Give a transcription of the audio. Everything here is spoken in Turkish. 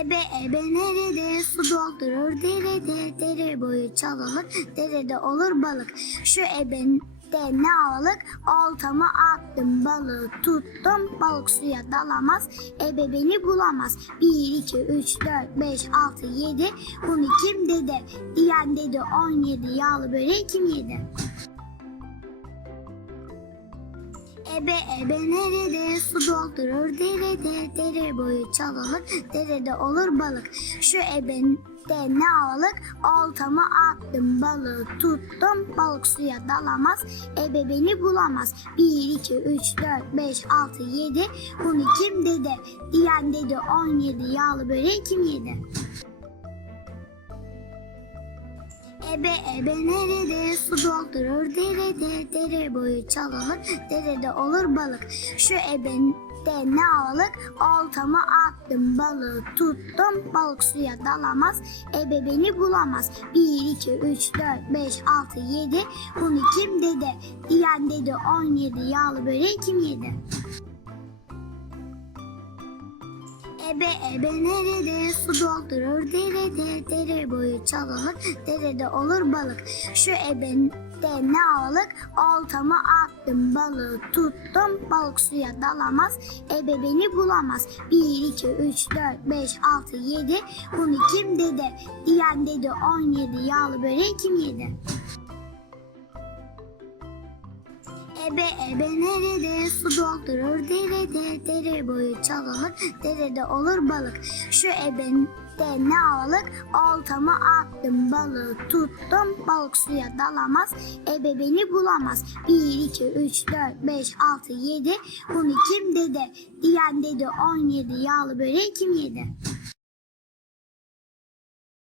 Ebe ebe nerede su doldurur derede dere boyu çalılır derede olur balık. Şu ebende ne ağalık oltamı attım balığı tuttum balık suya dalamaz ebe beni bulamaz. 1 2 3 4 5 6 7 bunu kim dedi diyen dedi 17 yağlı böreği kim yedi? Ebe ebe nerede su doldurur derede dere boyu çalılır derede olur balık. Şu ebende ne ağalık oltamı attım balığı tuttum balık suya dalamaz ebe beni bulamaz. 1 2 3 4 5 6 7 bunu kim dedi diyen dedi 17 yağlı böreği kim yedi? Ebe ebe nerede su doldurur derede dere boyu çalılır derede olur balık. Şu ebende ne ağalık oltamı attım balığı tuttum balık suya dalamaz ebe beni bulamaz. 1 2 3 4 5 6 7 bunu kim dedi diyen dedi 17 yağlı böreği kim yedi? Ebe ebe nerede su doldurur derede dere boyu çalınır derede olur balık. Şu ebende ne ağalık oltamı attım balığı tuttum balık suya dalamaz ebe beni bulamaz. 1 2 3 4 5 6 7 bunu kim dedi diyen dedi 17 yağlı böreği kim yedi? Ebe ebe nerede su doldurur derede dere boyu çalınır derede olur balık. Şu ebende ne ağalık oltamı attım balığı tuttum balık suya dalamaz ebe beni bulamaz. 1 2 3 4 5 6 7 bunu kim dedi diyen dedi 17 yağlı böreği kim yedi?